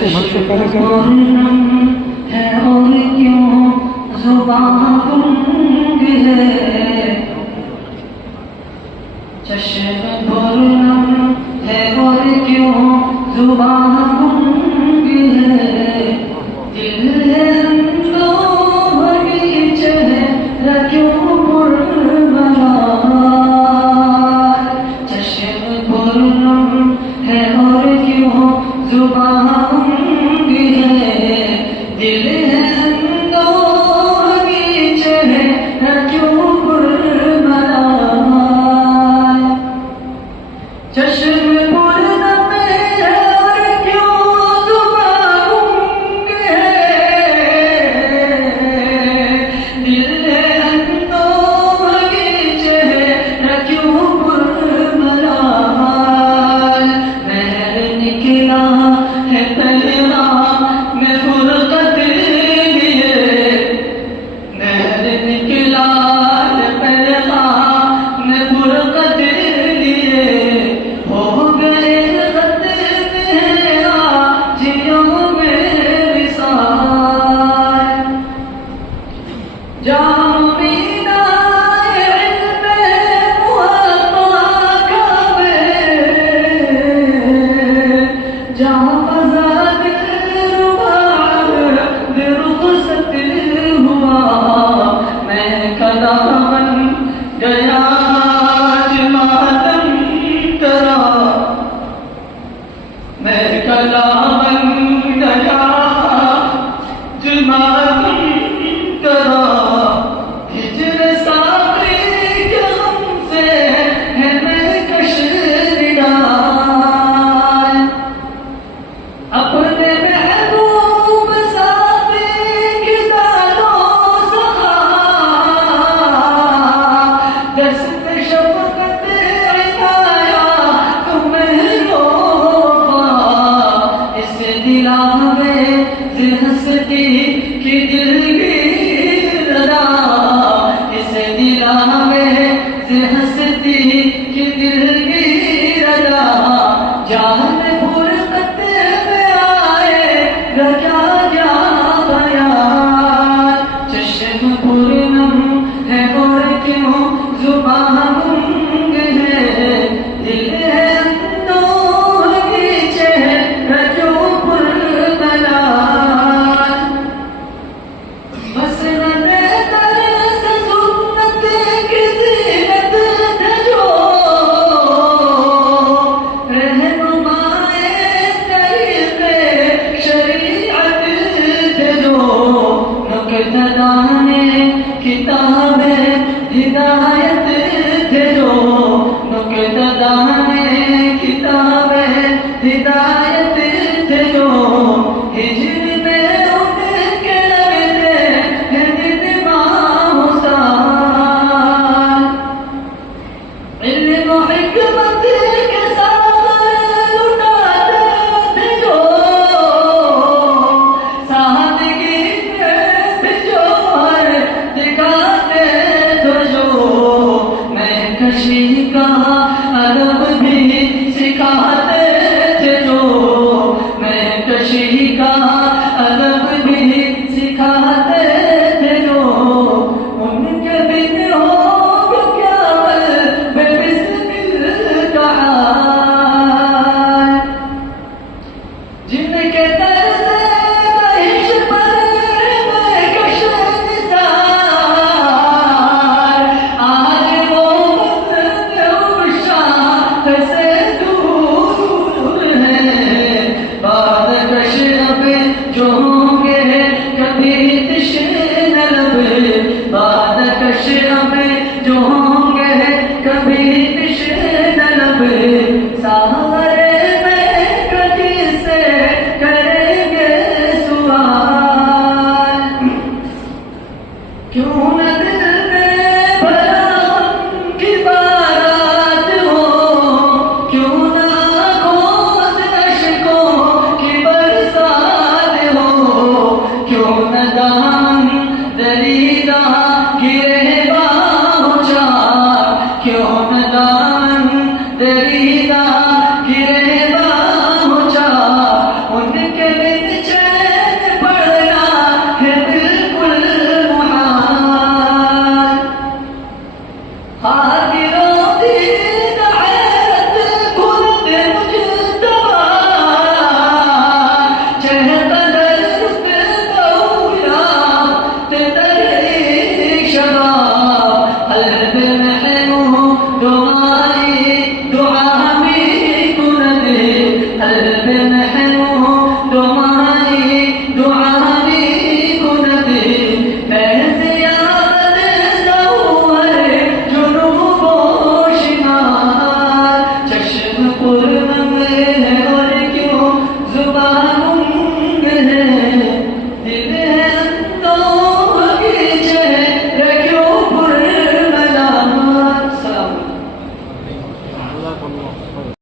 शुभम से पहले है और क्यों जुबान गुंग है, चश्म बोलम है और क्यों जुबान गुंग है, दिल है अंधो बगीचे क्यों मुरझा, चश्म बोलम है और क्यों जुबान गुंग है, दिल है अंधो बगीचे क्यों मुरझा, चश्म बोलम है और क्यों जुबान गुंग है, दिल है अंधो बगीचे क्यों मुरझा, महर निकला है पहला मैं फुरकत लिए, महर निकला है पहला मैं फुरकत लिए, हो गए खत मेरा जियो मेरी सार, जाम बिना इल्म मुहब्बा का मैं, जहाँ आजाद रुबा रुखसत हुआ, मैं कदा बन गया आज मातम करा, मैं कदा बन गया आज मातम करा, हिजर साक़ी के हमसे है मैं कश निडाल, अपने महबूब साथी की दादों सहा, दस्त शफ़क़त इनाया तुम्हें रोफ़ा, इस दिला में दिल हंसती